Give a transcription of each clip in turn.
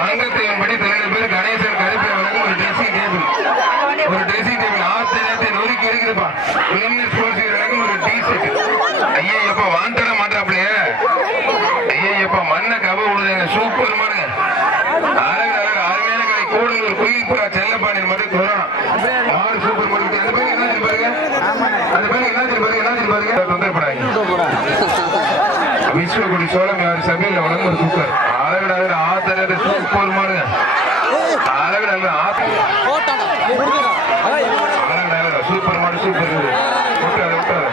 மங்கத்தையும் படி தலைவர் பேர் கணேசன் கருப்பை வழங்கும் ஒரு ட்ரெஸ்ஸிங் டேபிள் ஒரு ட்ரெஸ்ஸிங் டேபிள் ஆத்திரத்தை நொறுக்கி இருக்குதுப்பா. வில்லியர் ஸ்போர்ட்ஸ் வழங்கும் ஒரு டி ஷர்ட் ஐயப்பா வாண்டட மாட்டாப்லையே ஐயப்பா மண்ணை கவ விடுதுங்க. சூப்பர் மாடுங்க. அழகு அழகு அருமையான கடை கூடலூர் குயில் புறா செல்லப்பாண்டியன் மட்டும் சொல்லணும் மாடு சூப்பர் மாடு அந்த பேருக்கு என்ன சொல்லி பாருங்க? அந்த பேருக்கு என்ன பாருங்க? என்ன பாருங்க? தொந்தரப்படாங்க விஸ்வகுடி சோழம் யார்? சபையில் வழங்கும் ஒரு குக்கர் அழகு அழகு ஆத்தரது சூப்பர் மாடுங்க. அழகு அழகு ஆத்த அழகு அழகு சூப்பர் மாடு சூப்பர் இது விட்டாரு விட்டாரு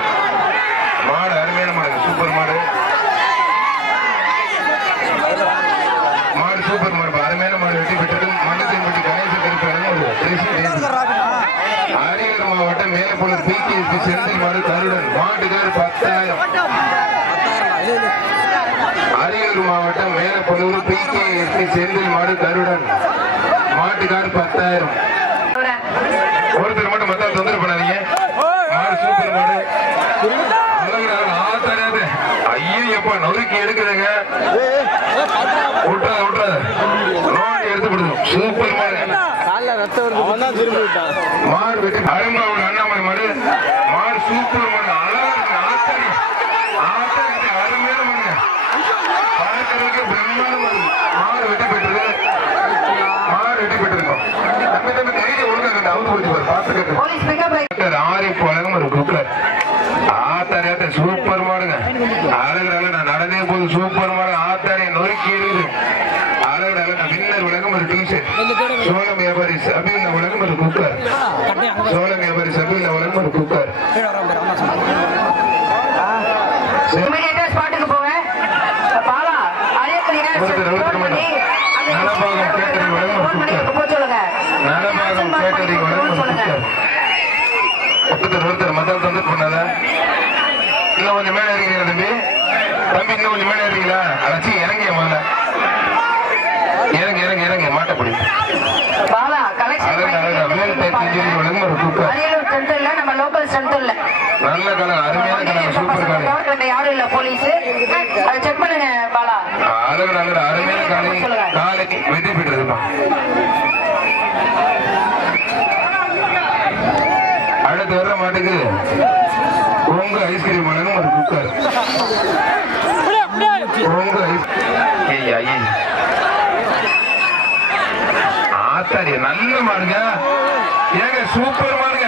மாடு அருமையான மாடு சூப்பர் மாடு மாடு சூப்பர் மாடு பா. அருமையான மாடு வெட்டி பெற்றது மண்டத்தை வெட்டி கணேச கருப்பாங்க ஒரு தேசிய தேர்வு. அரியலூர் மாவட்டம் மேலப்பொழுது பிகேபி செந்தில் மாடு கருடன் மாட்டுக்கார் பத்தாயிரம் அரியலூர் மாவட்டம் மேலப்பொழுது பிகேபி செந்தில் மாடு கருடன்? மாட்டுக்கார் பத்தாயிரம். ஒருத்தர் மட்டும் மத்த தொந்தரவு பண்ணாதீங்க. மாடு சூப்பர் மாடு. அழகு அழகு எப்பா ஐயப்பா நொறுக்கி எடுக்குதுங்க விட்டுறாத விட்டுறாத நோண்டி எடுத்து விடுது சூப்பர் மாடு. அவன் தான் திரும்பி விட்டான் மாடு வெட்டி அருமாவோட அண்ணாமலை மாடு. மாடு சூப்பர் மாடு அழகா இருக்கு ஆத்தாடி ஆத்தாடி அருமையான மாடுங்க பார்க்கறதுக்கு மாடு வெட்டி பெற்றது. மாடு வெட்டி பெற்றிருக்கோம். தம்பி தம்பி பார்த்துக்கிட்டு ஆரி பழகம் ஒரு குக்கர் ஆத்தாரியாத்த சூப்பர் மாடுங்க. அழகு அழகு நான் நடந்தே போது சூப்பர் மாடு ஆத்தாரிய நொறுக்கி இருக்குது அழகு அழகு வின்னர் உலகம் ஒரு டிஷர்ட் சோழம் வியாபாரி சபையில் உலகம் ஒரு குக்கர் சோழம் வியாபாரி சபையில் உலகம் ஒரு குக்கர் இமீடியட்டா ஸ்பாட்டுக்கு போங்க பாலா அதே ஒருத்தர் ஒருத்தர் மட்டும். நலபாகம் கேட்டரிங் வழங்கும் ஒரு குக்கர். போக சொல்லுங்க நலபாகம் கேட்டரிங் வழங்கும் ஒரு சொல்லுங்க குக்கர் ஒருத்தர் ஒருத்தர் மத்தால் தந்து பண்ணாத இன்னும் கொஞ்சம் மேலே இருக்கீங்களா தம்பி? தம்பி இன்னும் கொஞ்சம் மேலே இருக்கீங்களா? அழைச்சி இறங்கிய முதல்ல. இறங்க இறங்க இறங்க மாட்டப்படி நல்ல கலர் அருமையான கலர் சூப்பர் கலர். யாரும் இல்ல போலீஸ் அதை செக் பண்ணுங்க பாலா. அழகு அழகு அருமையான காலை காலைக்கு வெற்றி பெற்றதுப்பா அடுத்து வர்ற மாட்டுக்கு உங்க ஐஸ்கிரீம் வழங்கும் ஒரு குக்கர் உங்க ஐஸ் ஏய் ஐயே ஆத்தாடி நல்ல மாடுங்க. ஏங்க சூப்பர் மாடுங்க.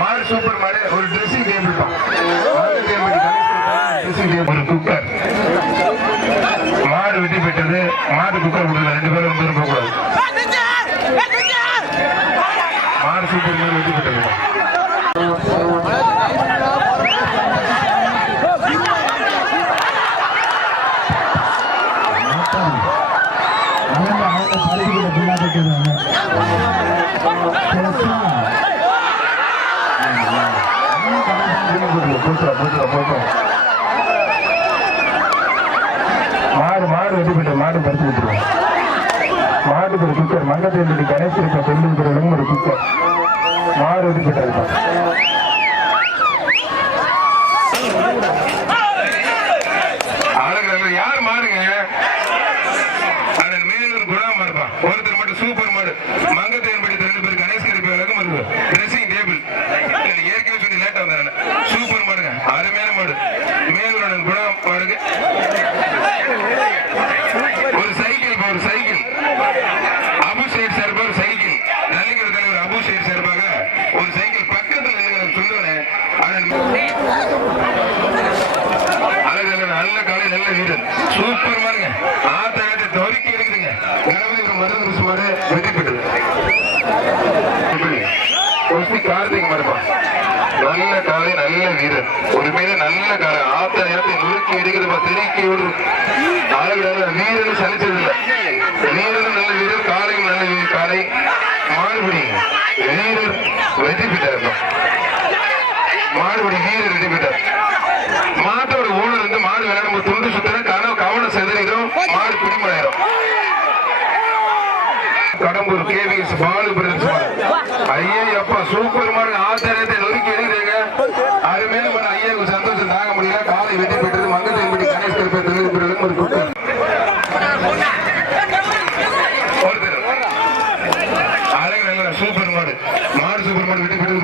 மாடு சூப்பர் மாடு. ஒரு ட்ரெஸ்ஸிங் டேபிள் தான் ஒரு குக்கர் மாடு வெட்டி பெற்றது மாடு குக்கர் கொடுக்கல. ரெண்டு பேரும் வந்து போக மாடு மாடு வெட்டி பெற்ற மாடு பறித்து விட்டுருவோம் மாட்டுக்கு ஒரு குக்கர் மங்கத்தேடி கணேசன் பெண்கள் ஒரு குக்கர். மாடு வெட்டி பெற்றது அழகு யார் மாடுங்க அதன் மேலூர் குணா மாடுப்பா ஒருத்தர் மட்டும் சூப்பர் மாடு மங்கத்தேன்படி ரெண்டு பேர் கணேஷ் கருப்பி வழக்கம் வருது ட்ரெஸ்ஸிங் டேபிள் ஏற்கனவே சொல்லி லேட்டா வந்தாங்க சூப்பர் மாடுங்க அருமையான மாடு மேலூர் அண்ணன் குணா மாடுங்க ஒரு சைக்கிள் இப்ப ஒரு சைக்கிள் அபு சைட் சார்பாக ஒரு சைக்கிள் நல்லிக்கர் தலைவர் அபு சைட் சார்பாக ஒரு சைக்கிள் பக்கத்துல நின்று சொல்லுவேன் அதன் அழகு அழகு நல்ல காலை நல்ல வீரர் சூப்பர் மாருங்க ஆத்தாயத்தை தொறுக்கி இருக்குதுங்க கணபதி மருந்து குருசு மாடு வெற்றி கார்த்திக் மருமா நல்ல காலை நல்ல வீரர். ஒரு மீது நல்ல காலை. ஆத்த நேரத்தை நுழுக்கி எடுக்கிறப்ப தெருக்கி விடு அழகு வீரர் சலிச்சதில்லை வீரர் நல்ல வீரர் காலையும் நல்ல வீரர். காலை மாறுபடி வீரர் வெற்றி பெற்றார். மாறுபடி வீரர் வெற்றி பெற்றார். மாட்டோட ஊழல் இருந்து மாடு நம்ம துண்டு சுத்தின கனவு கவனம் செதறிடும். மாடு பிடிமுறையிடும் கடம்பூர் கேவிஎஸ் பாலு பிரதர்ஸ் ஐயா அப்பா சூப்பர் மாடு. ஆச்சாரியத்தை நொறுக்கி எழுதுறீங்க அது மேலும் ஐயாவுக்கு சந்தோஷம். தாங்க முடியல. காலை வெற்றி பெற்றது மங்கத்தேம்பட்டி கணேஷ் கருப்பை தெலுங்கு பிறகு ஒரு குக்கர் சூப்பர் மாடு. மாடு சூப்பர் மாடு வெட்டி பெற்றது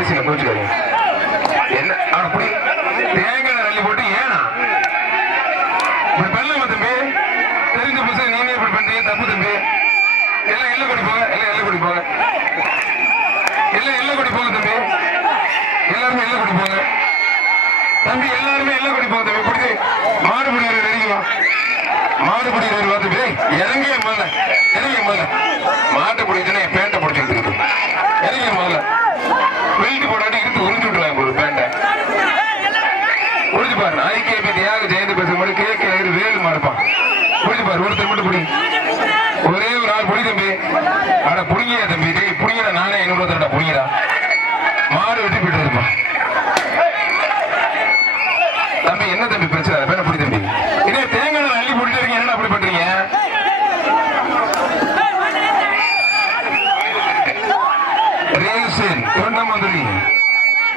பரிசுல பரிசுல கோச்சுக்காதீங்க என்ன அப்படி தேங்காய் அள்ளி போட்டு ஏனா? இப்படி பண்ணலாமா தம்பி. தெரிஞ்ச புதுசு நீங்க இப்படி பண்றீங்க தப்பு தம்பி. எல்லாம் எல்லை கொடி போங்க. எல்லாம் எல்லை கொடி போங்க. எல்லாம் எல்லை கொடி போங்க தம்பி. எல்லாருமே எல்லை கொடி போங்க. தம்பி எல்லாருமே எல்லை கொடி போங்க தம்பி. இப்படி மாடு பிடிக்கிற ரெடிங்களா மாடு வா தம்பி இறங்கிய முதல்ல இறங்கிய முதல்ல மாட்டை பிடிச்சுன்னா என் பேண்ட்டை பிடிச்சி எடுத்துக்கிட்டு இறங்கிய முதல்ல வெயிட் போடாட்டி இழுத்து உறிஞ்சு விட்டுலாம் ஒரு பேண்ட்டை புரிஞ்சு பாரு ஐக்கிய தியாக ஜெயந்தி பேசும் போது கேட்க வேலு மாறுப்பான் புரிஞ்சு பாரு ஒருத்தர் மட்டும் புடி ஒரே ஒரு ஆள் புடி தம்பி அட புடிங்கியா தம்பி டேய் புடிங்கடா நானே ஐநூறு ரூபா தரடா புடிங்கடா மாடு வெட்டி போயிட்டு இருப்பான் தம்பி என்ன தம்பி பிரச்சனை அது பேர புடி தம்பி இதே தேங்காய் எண்ணெய் அள்ளி போட்டுட்டு இருக்கீங்க என்ன அப்படி பண்றீங்க ரேசன் திருவண்ணாமதுரை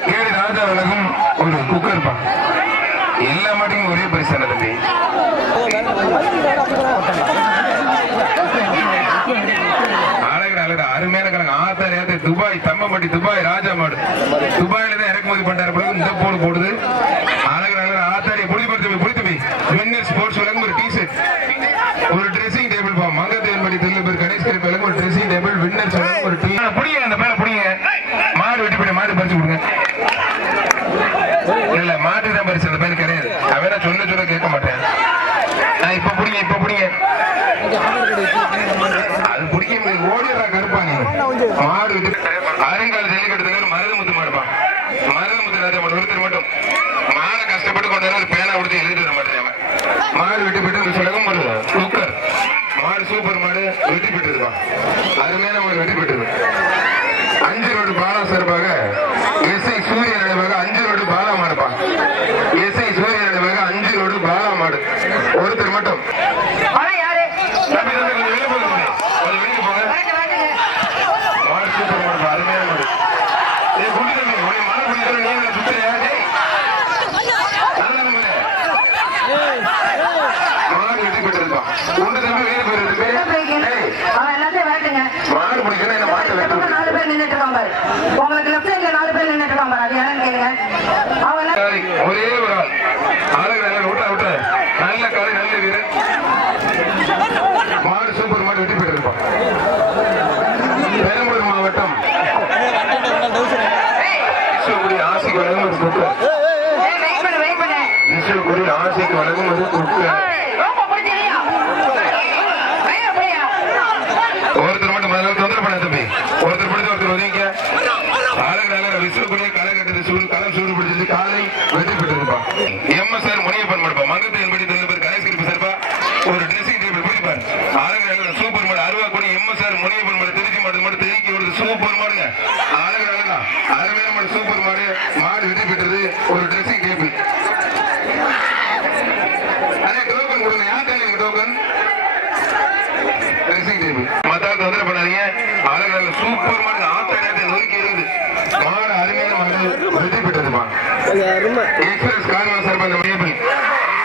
கேடு ராஜா விலகும் ஒரு குக்கர் பா எல்லா மாட்டையும் ஒரே பரிசு தானே தம்பி அழகு அழகு அருமையான கணக்கு ஆத்தார் ஏத்த துபாய் தம்மம்பட்டி துபாய் ராஜா மாடு துபாயில தான் இறக்குமதி பண்றாரு இந்த போல் போடுது அழகு அழகு ஆத்தாரிய புளிபடுத்தி புளித்தம்பி வின்னர் ஸ்போர்ட்ஸ் விலங்கு ஒரு டிஷர்ட் ஒரு ட்ரெஸ்ஸிங் டேபிள் பா மங்கத்தேன்படி தெரியல பேர் கணேஷ் கருப்பு விலங்கு ஒரு ட்ரெஸ்ஸிங் டேபிள் வின்னர் விலங்கு ஒரு டீ புடிங்க அந்த பேரை புடிங்க மாடு வெட்டி போய் மாடு பறிச்சு கொடுங்க இல்ல மாட்டு தான் பரிசு அந்த பையன் கிடையாது அவன் நான் சொன்ன சொல்ல கேட்க மாட்டேன் நான் இப்ப புடிங்க இப்ப புடிங்க அது பிடிக்க முடியாது ஓடிடுறா கருப்பா நீ மாடு விட்டு அருங்கால ஜல்லிக்கட்டுல மருது முத்து மாடுப்பா மருது முத்து ராஜா மாடு ஒருத்தர் மட்டும் மாடை மாடு பேனா கொடுத்து எழுதிட்டு வர மாட்டேன் மாடு விட்டு போயிட்டு சொல்லவும் ஒரு மாடு சூப்பர் மாடு வெட்டி போயிட்டு அருமையான மாடு வெட்டி போயிட்டு அஞ்சு ரோடு பாலா சார்பாக எஸ்ஐ சூரிய நினைவாக அஞ்சு ரோடு பாலா மாடுப்பா எஸ்ஐ சூரிய நினைவாக அஞ்சு ரோடு பாலா மாடு ஒருத்தர் மட்டும் ஆனா யாரு தம்பி, தம்பி, கொஞ்சம் வெளிய போங்க தம்பி. கொஞ்சம் வெளிய போங்க. வரட்டு வரட்டுங்க மாடு சூப்பர் மாடு, அருமையான மாடு. ஏய், குட்டி தம்பி, உன்னை மாடு பிடிக்கிற நீ என்ன சுத்துறியா? டேய். நல்லா பாரு. மாடு வெட்டி போயிட்டு உண்டு தம்பி வெளியே போயிரு என்ன தம்பி. போய்க்கு? டேய், அவன் எல்லாத்தையும் வரட்டுங்க மாடு பிடிக்கிற என்ன மாட்டை இந்த வெட்டு பக்கம் நாலு பேர் நின்னுட்டு இருக்காங்க பாரு உங்களுக்கு லெஃப்ட் சைடுல நாலு பேர் நின்னுட்டு இருக்காங்க பாரு அது யாருன்னு கேளுங்க அவங்க எல்லாம் சரி, ஒரே ஒரு ஆள் அழகு நல்ல விட்டா விட்ட நல்ல காலை நல்ல வீரர் மாடு சூப்பர் மாடு வெட்டி போயிட்டு இருப்பான் பெரம்பலூர் மாவட்டம் ஈஸ்வரகுடி ஆசைக்கு ஆசைக்கு வழங்கும் ஒருத்தர் மட்டும் முதல்ல தொந்தரவு பண்ண தம்பி. ஒருத்தர் பிடிச்சு ஒருத்தர் ஒதுங்கிக்க. அழகு அழகு விஸ்வகுடி களை கட்டுறது களம் சூடு பிடிச்சது காலை வெற்றி பெற்று இருப்பான் எம்எஸ்ஆர் முனையப்பன் மடுப்பா மங்கத்து என்படி தொழில் பேர் கணேஷ் கிருப்பி சார்பா ஒரு ட்ரெஸ்ஸிங் டேபிள் பிடிப்பார் அழகு அழகு சூப்பர் மாடு அருவா கூட எம்எஸ்ஆர் முனியப்பன் மாடு திருச்சி மாடு மட்டும் திருச்சி ஒரு சூப்பர் மாடுங்க. அழகு அழகா அருமையான மாடு சூப்பர் மாடு. மாடு வெற்றி ஒரு ட்ரெஸ்ஸிங் டேபிள் டோக்கன் கொடுங்க. யார்கிட்ட நீங்க டோக்கன் ட்ரெஸ்ஸிங் டேபிள் தொந்தரவு பண்ணாதீங்க. சூப்பர் மாடு ஆத்த நொறுக்கி மாடு அருமையான மாடு வெற்றி பெற்றதுமா கார்வா சார்பா அந்த டேபிள்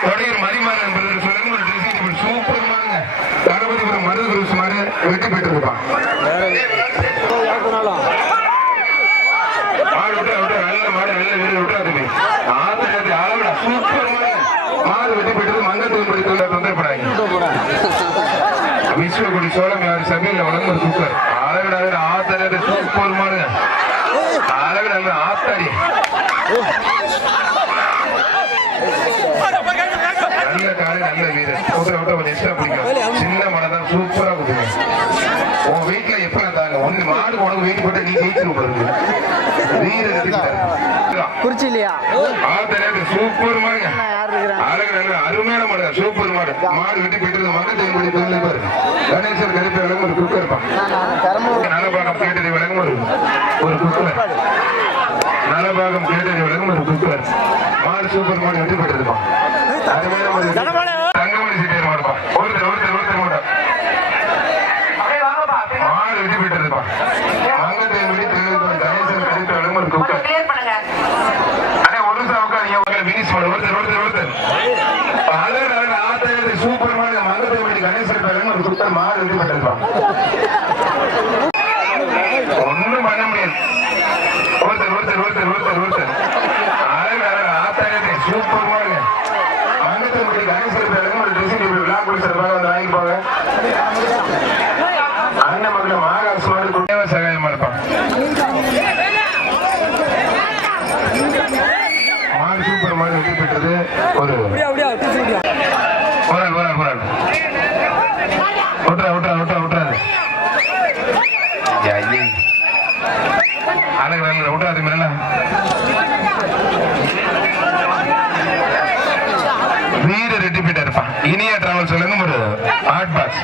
தொடர் மதிமாறன் பிரதர் சொல்லுங்க ஒரு ட்ரெஸ்ஸிங் டேபிள் சூப்பர் மாடுங்க தளபதிபுரம் மருது குரூஸ் மாடு வெற்றி பெற்றதுப்பா மாடு விட்டு விட்டு நல்ல மாடு நல்ல வீடு விட்டுறாது ஆத்த நேரத்தை அளவிட சூப்பர் மாடு மாடு வெற்றி பெற்றது மங்கத்தூர் படி தொழில் தொந்தரப்படாங்க விஸ்வகுடி சமையல் உடம்பு சூப்பர். வழங்கும் ஒரு சூப்பர் மாடுங்க அழகடாக ஆத்தாடி நல்ல காலை நல்ல வீரர். குதிரை விட்ட கொஞ்சம் எக்ஸ்ட்ரா பிடிக்கும். சின்ன மடம் தான் சூப்பரா கொடுங்க. உன் வீட்டுல எப்ப தாங்க ஒண்ணு மாடு உனக்கு வீட்டு போட்டு நீ ஜெயிச்சு போடுறது வீரர் எடுத்துக்கிட்டாரு குறிச்சி இல்லையா ஆத்தாடி சூப்பர் மாடுங்க அருமையான மாடு. சூப்பர் மாடு. மாடு வெட்டி போயிட்டு மகத்தை படி தொழில் பாரு கணேசர் கருப்பு விளங்கும் ஒரு குக்கர் நலபாகம் கேட்டது விளங்கும் ஒரு ஒரு குக்கர் நலபாகம் கேட்டது விளங்கும் ஒரு குக்கர் மாடு சூப்பர் மாடு வெட்டி போயிட்டு அருமையான மாடு. தங்கமணி சீட்டியர் மாடுப்பா ஒருத்தர் அப்படியே அப்படியே பிடிச்சிக்கிட்டியா போறாரு போறாரு போறாரு. விட்டுறா விட்டுறா விட்டுறா விட்டுறாரு அழகு அழகு விட்டுறாது மேல. வீடு ரெட்டி போயிட்டாருப்பா. இனியா டிராவல்ஸ் ஒரு ஹாட் பாஸ்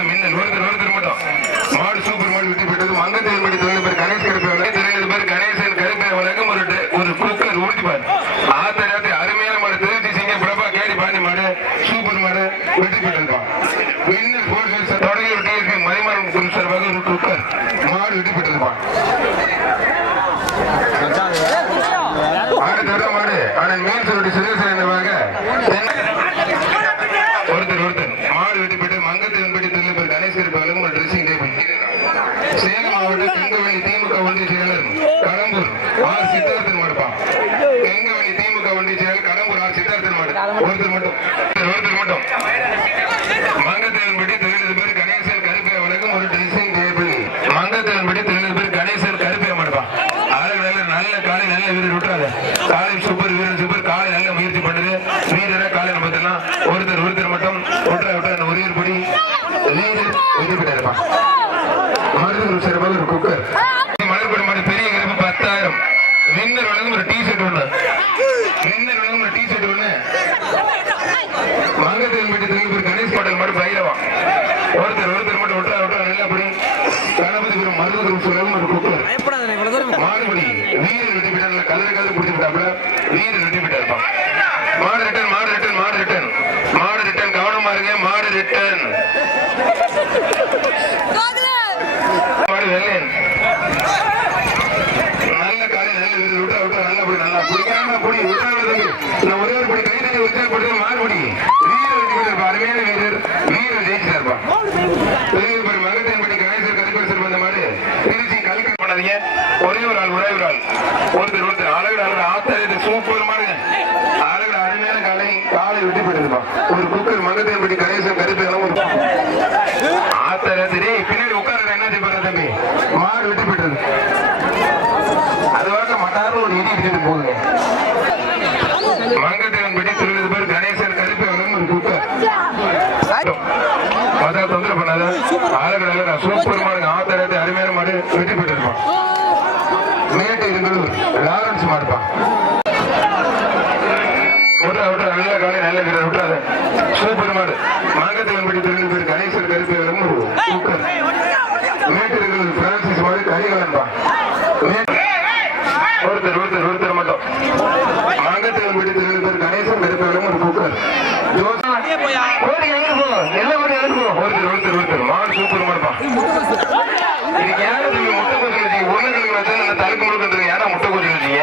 மின்னல் மின்னல் ஒருத்தர் ஒருத்தர் மட்டும். மாடு சூப்பர் மாடு விட்டு போயிட்டு அங்க தேர்மடி கணேசன் கருப்பை வழக்கம் ஒரு ஒரு குக்கர் மாடு திருச்சி பிரபா கேடி பாண்டி மாடு சூப்பர் மாடு வெற்றி பெற்றிருப்பான் மின்னல் போலீஸ் தொடங்கி ஒரு டிஎஸ்பி மதிமாறன் குரு சார்பாக மாடு ஆனால் மேல் சொல்லிட்டு சேலம் மாவட்டம் கெங்கவெளி திமுக ஒன்றிய செயலர் கடம்பூர் ஆர் சித்தார்த்தன் மாடுப்பா கெங்கவெளி திமுக ஒன்றிய செயலர் கடம்பூர் ஆர் சித்தார்த்தன் மாடு ஒருத்தர் மட்டும். ஒருத்தர் மட்டும். வின்னர் வழங்கும் ஒரு டி ஷர்ட் ஒண்ணு. வின்னர் வழங்கும் ஒரு டி ஷர்ட் ஒண்ணு வாங்கத்தில் பெட்டி திரும்பி கணேஷ் பாட்டல் மட்டும் பயிரவான் ஒருத்தர் அப்படி நல்லா பிடிக்காம அப்படி உற்சாகத்துக்கு நான் ஒரே ஒரு படி கை தண்ணி உற்சாகப்படுத்த மாறுபடி வீரர் வெற்றி பெற்றிருப்பா அருமையான வீரர் வீரர் ஜெயிச்சிருப்பா மாதிரி திருச்சி கல்கட் பண்ணாதீங்க. ஒரே ஒரு ஆள் ஒரே ஒரு ஆள். ஒருத்தர் ஒருத்தர். அழகு அழகு ஆத்தாரியத்தை சூப்பர் மாதிரி. அழகு அருமையான காலை. காலை வெட்டி போயிருப்பா ஒரு குக்கர் மகத்தின் படி கணேசர் விட்றா விட்றா நல்ல காலை நல்ல வீரர் விட்றாத சூப்பர் மாடு மாங்கத்தில் படி தெரிந்து பேர் கணேசன் கருப்பு ஒரு சூப்பர் மேட்டு இருந்தூர் பிரான்சிஸ் மாடு கரிகாலன்பா ஒருத்தர் ஒருத்தர் ஒருத்தர் மட்டும் மாங்கத்தில் படி தெரிந்து பேர் கணேசன் கருப்பு ஒரு குக்கர் ஜோசா ஓடி எங்க போ எல்லாம் ஓடி எங்க போ ஒருத்தர் ஒருத்தர் ஒருத்தர் மாடு சூப்பர் மாடுப்பா இதுக்கு யாரு நீங்க முட்டை கோச்சு வச்சீங்க உருளைக்கிழங்கு வச்சா அந்த தலுக்கு முழுக்க யாரா முட்டை கோச்சு வச்சீங்க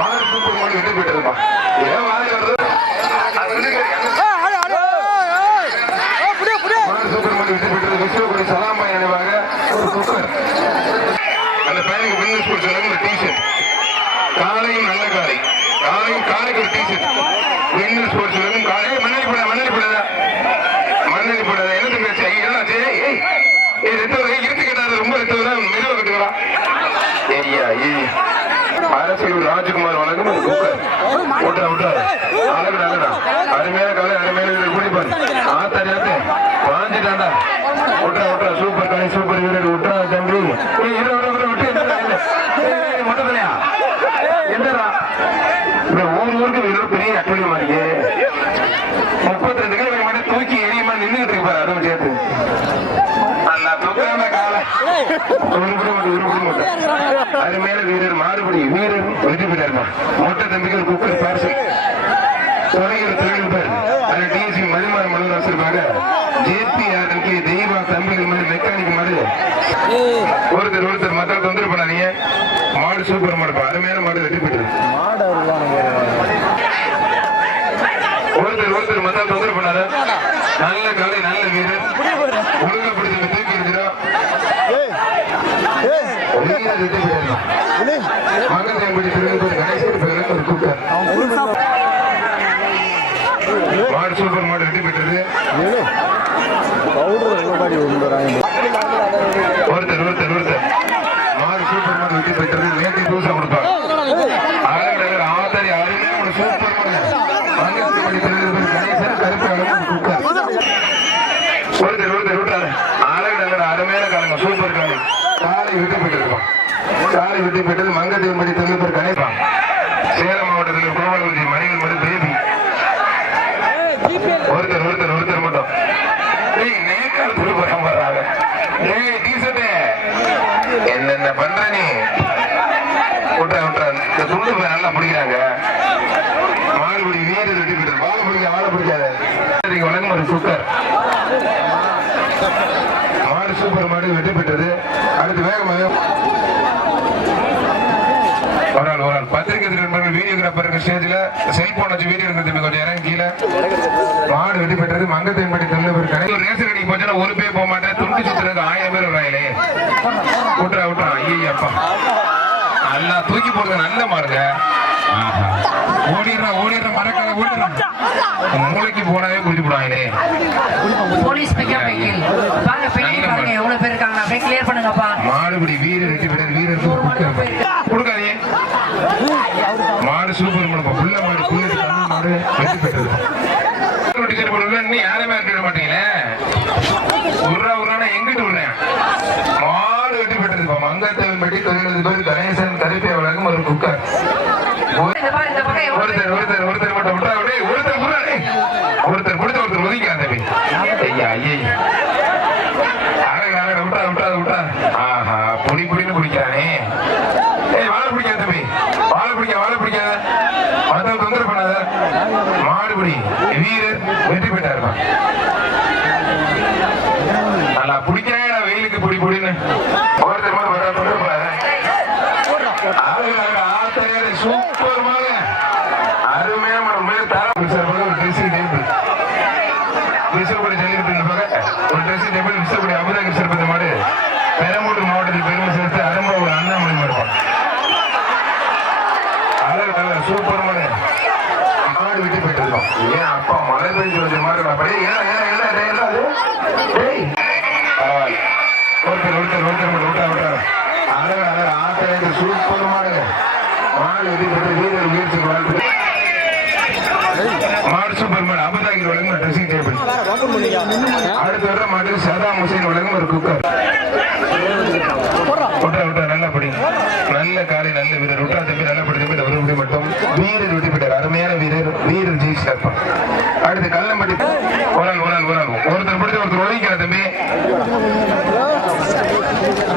மாடு சூப்பர் மாடு வெற்றி பெற்றிருப்பா ஏன் வாய் வருது அது வந்து மாடு சூப்பர் மாடு வெற்றி பெற்றது விஸ்வகுடி சலாமாய் நினைவாக ஒரு குக்கர் அந்த பையனுக்கு பிசினஸ் கொடுத்தாங்க ஒரு டிஷர்ட் காலையும் நல்ல காலை காலையும் காலைக்கு ஒரு டிஷர்ட் வின்னர் ஸ்போர்ட்ஸ் வரைக்கும் காலை மண்ணடி போட மண்ணடி போடாத மண்ணடி போடாத என்ன தங்கச்சி ஐயா என்னாச்சு ஏய் ஏய் ரெண்டு வரை இருக்கு கேட்டாது ரொம்ப ரெண்டு வரை மெதுவாக கட்டுங்களா ஏய்யா ஏய் அரசியல் ராஜ்குமார் வணக்கம் ஒரு குக்கர் விட்டுறா விட்டுறா அழகுடா அழகுடா அருமையான காலை அருமையான வீரர் குடிப்பாரு ஆத்தாரியாத்து வாஞ்சிட்டாண்டா விட்டுறா விட்டுறா சூப்பர் காலை சூப்பர் வீரர் விட்டுறா தம்பி ஏய் இரு விட விட விட்டு எந்தடா இல்ல ஏய் மொட்டை தலையா எந்தடா இந்த ஊர் ஊருக்கு வீரர் பெரிய அட்டொலி மாதிரி முப்பத்தி ரெண்டு கிலோ மட்டும் தூக்கி எரியுமா நின்றுட்டு இருப்பாரு அதுவும் சேர்த்து நல்லா தூக்காம காலை உருப்பிட மாட்டேன் உருப்பிட மாட்டேன் வீரர் மாறுபடி வீரர் வெற்றி பெற்றாருமா மொத்த தம்பிகள் ஒரு குக்கர் பார்சல் தொலைகிற தொழில்நுட்பர் அந்த டிஎஸ்சி மதிமாற மலர் ஜேபி ஆதனுக்கு தெய்வா தம்பிகள் மாதிரி மெக்கானிக் மாதிரி ஒருத்தர் ஒருத்தர் மத்த தொந்தரவு பண்ணாதீங்க மாடு சூப்பர் மாடுப்பா அருமையான மாடு வெற்றி பெற்றது ஒருத்தர் ஒருத்தர் மத்த தொந்தரவு பண்ணாத நல்ல காலை நல்ல வீரர் ஒழுங்கப்படுத்தி தூக்கி இருக்கிறோம் வீரர் வெற்றி பெற்றார் மகன் திருநெல்வேலி கணேசன் பேருக்கு ஒரு குக்கர் மாடு சூப்பர் மாடு வெற்றி பெற்றது ஒருத்தர் ஒருத்தர் ஒருத்தர். மாடு சூப்பர் மாடு வெற்றி பெற்றது நேற்று தூசம் கொடுப்பாங்க அழகழகர் ஆத்தரி அருமையான சூப்பர் மாடு மகன் படி திருநெல்வேலி கணேசன் கருப்பு அழகு குக்கர் ஒருத்தர் ஒருத்தர் விட்டாரு அழகழகர் அருமையான காலங்க சூப்பர் காலை காலை வெற்றி பெற்றிருக்கோம் காலை வெற்றி பெற்றது மங்கத்தேவன் படி கணேசன். சேலம் மாவட்டத்தில் கோவலகுடி மணிகள் மடு பேபி. ஒருத்தர் ஒருத்தர் ஒருத்தர் மட்டும். நேக்கால் வர்றாங்க. ஏய் என்னென்ன பண்ற நீ? விட்டுற இந்த துண்டு போய் நல்லா பிடிக்கிறாங்க. மால்குடி வீடு வெட்டி விட்டு வாழை பிடிக்க வாழை பிடிக்காத. சரிங்க, ஒரு குக்கர் மாடு சூப்பர் மாடு வெற்றி பெற்றது. அடுத்து வேகமாக பத்திரிகை நண்பர்கள் வீடியோகிராஃபர் ஸ்டேஜ்ல செல்போன் வச்சு வீடியோ எடுக்கிறது கொஞ்சம் இறங்கி கீழே. மாடு வெற்றி பெற்றது மங்கத்தேன்பட்டி தொழிலவர் கடை ஒரு ரேஷன் கடைக்கு போச்சுன்னா ஒரு பேர் போக மாட்டேன். துண்டு சுத்துறதுக்கு ஆயிரம் பேர் வராங்களே விட்டுறா விட்டுறா ஐயா அப்பா நல்லா தூக்கி போடுறது நல்ல மாடுங்க. ஓடிடுறா ஓடிடுற மரக்கால ஓடிடுறான் மூளைக்கு போனாவே குடிச்சு போடுவாங்களே. போலீஸ் பிக்கப் வெஹிக்கிள் பாருங்க பெயிண்டிங் பாருங்க எவ்வளவு பேர் இருக்காங்க? அப்படியே கிளியர் பண்ணுங்கப்பா. மாடுபிடி வீரர் வீரருக்கு ஒரு குக்கர் கொடுக்காதீங்க. மாடு சூப்பர் மாடு புள்ள மாடு புள்ள தமிழ் மாடு வெற்றி பெற்றது டிக்கெட் போடுறது இன்னும் யாருமே விட மாட்டீங்களே? உர்ரா உர்ரானா எங்கிட்டு விடுறேன் மாடு வெற்றி பெற்றது மங்கத்தேவன் பட்டி தொழிலதிபர் கணேசன் கருப்பை வழங்கும் ஒரு குக்கர். பாரு ஒருத்தர் ஒருத்தர் ஒருத்தர் மட்டும் விட்டா அப்படியே ஒருத்தர். ஒருத்தர் பிடிச்ச ஒருத்தர் ஒதுங்க தம்பி ஐயா ஐயா அழகு அழகு விட்டா விட்டா விட்டா ஆஹா புடி புடின்னு பிடிக்கிறானே ஏய் வாழை பிடிக்காத தம்பி வாழை பிடிக்க வாழை பிடிக்காத மத்தவங்க தொந்தரவு பண்ணாத மாடுபிடி வீரர் வெற்றி பெற்றாருப்பா நல்லா பிடிக்கிறாங்க வெயிலுக்கு பிடி பிடின்னு ஒருத்தர் மட்டும் வர தொந்தரவு பண்ணாத அழகு அழகு ஆத்தரியாரு சூப்பர் மாடு அருமையா மேடம் மேல தர சார் ஒரு ட்ரெஸ்ஸிங் டேபிள் விசப்படி ஜல்லிக்கட்டு இருப்பாங்க ஒரு ட்ரெஸ்ஸிங் டேபிள் விசப்படி அபுதாபி சிறப்பது மாடு பெரம்பலூர் மாவட்டத்தில் பெருமை சேர்த்து அரும்பு ஒரு அண்ணாமலை மாடுப்பான் அழகு அழகு சூப்பர் மாடு மாடு விட்டு போயிட்டு இருக்கோம். ஏன் அப்பா மழை பெஞ்சு வச்ச மாடு அப்படியே ஏன் ஏன் என்ன என்ன அது? ஒருத்தர் ஒருத்தர் ஒருத்தர் மட்டும் விட்டா விட்டா. அழகு அழகு ஆத்திரத்து சூப்பர் மாடு. மாடு விட்டு பெற்று வீரர் முயற்சிக்கு வாழ்த்து மாடு சூப்பர் மாடு. அபதாகிற வழங்கும் ட்ரெஸ்ஸிங் அடுத்த வர மாடு சதாம் ஹுசேன் உலகம் ஒரு குக்கர் விட்டா விட்டா நல்லா படி. நல்ல காலை நல்ல வீரர். விட்டா தம்பி நல்ல படி தம்பி மட்டும். வீரர் வெற்றி பெற்றார். அருமையான வீரர் வீரர் ஜெயிச்சார். அடுத்து கல்லம்பட்டி ஒரு ஆள் ஒரு ஆள் ஒரு ஆள் ஒருத்தர் பிடிச்ச ஒருத்தர் ஒதுங்கிக்கிற தம்பி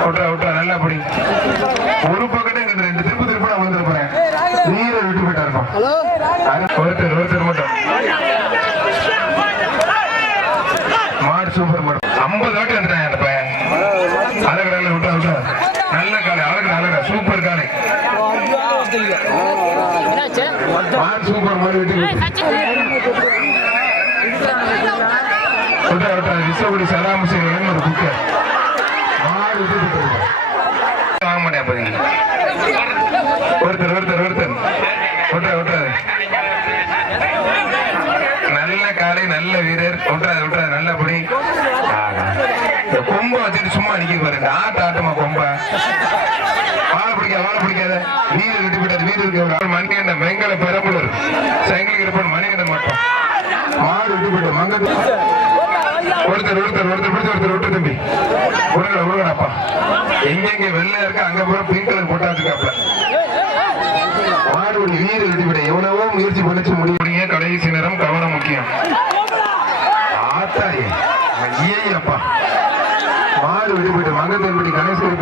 விட்டா விட்டா நல்லா படி ஒரு பக்கத்துல எங்களுக்கு ரெண்டு திருப்பு திருப்பு நான் வந்துருப்பேன் வீரர் வெற்றி பெற்றாருப்பா ஒருத்தர் ஒருத்தர் மட்டும் மாடு சூப்பர் மாடு ஐம்பது வாட்டி வந்துட்டான் அந்த பையன் அழகு விட்டா விட்டா நல்ல காலை அழகு அழகா சூப்பர் காலை என்னாச்சு மாடு விசவடி சதாம் ஹுசேன் ஒரு வாங்க மாட்டேன். ஒருத்தர் ஒருத்தர் ஒருத்தர். விட்டா நல்ல காலை நல்ல வீரர். விட்டுறாது விட்டுறாது நல்லபடி கொம்பை வச்சுட்டு சும்மா நிக்க பாரு இந்த ஆட்ட ஆட்டமா கொம்ப. வாழை பிடிக்காத வாழை பிடிக்காத. வீடு விட்டு விட்டது வீடு இருக்க மணிகண்டன் வெங்கல பெரம்பலூர் சைக்கிள் இருப்பான் மணிகண்டன் மட்டும் மாடு விட்டு விட்டு மங்க ஒருத்தர் ஒருத்தர் ஒருத்தர் பிடிச்ச ஒருத்தர் விட்டு தம்பி. உருகடா உருகடாப்பா. எங்கெங்க வெள்ளை இருக்கா அங்க போற பிங்க் கலர் போட்டா வச்சுக்காப்ல மாடு ஒரு வீடு விட்டுவிட எவ்வளவோ முயற்சி பண்ணிச்சு முடிய கடைசி நேரம் கவனம் முக்கியம். ஆத்தாடி ஐயப்பா மாடு விட்டுவிட்டு மங்க தம்பி கணேசன்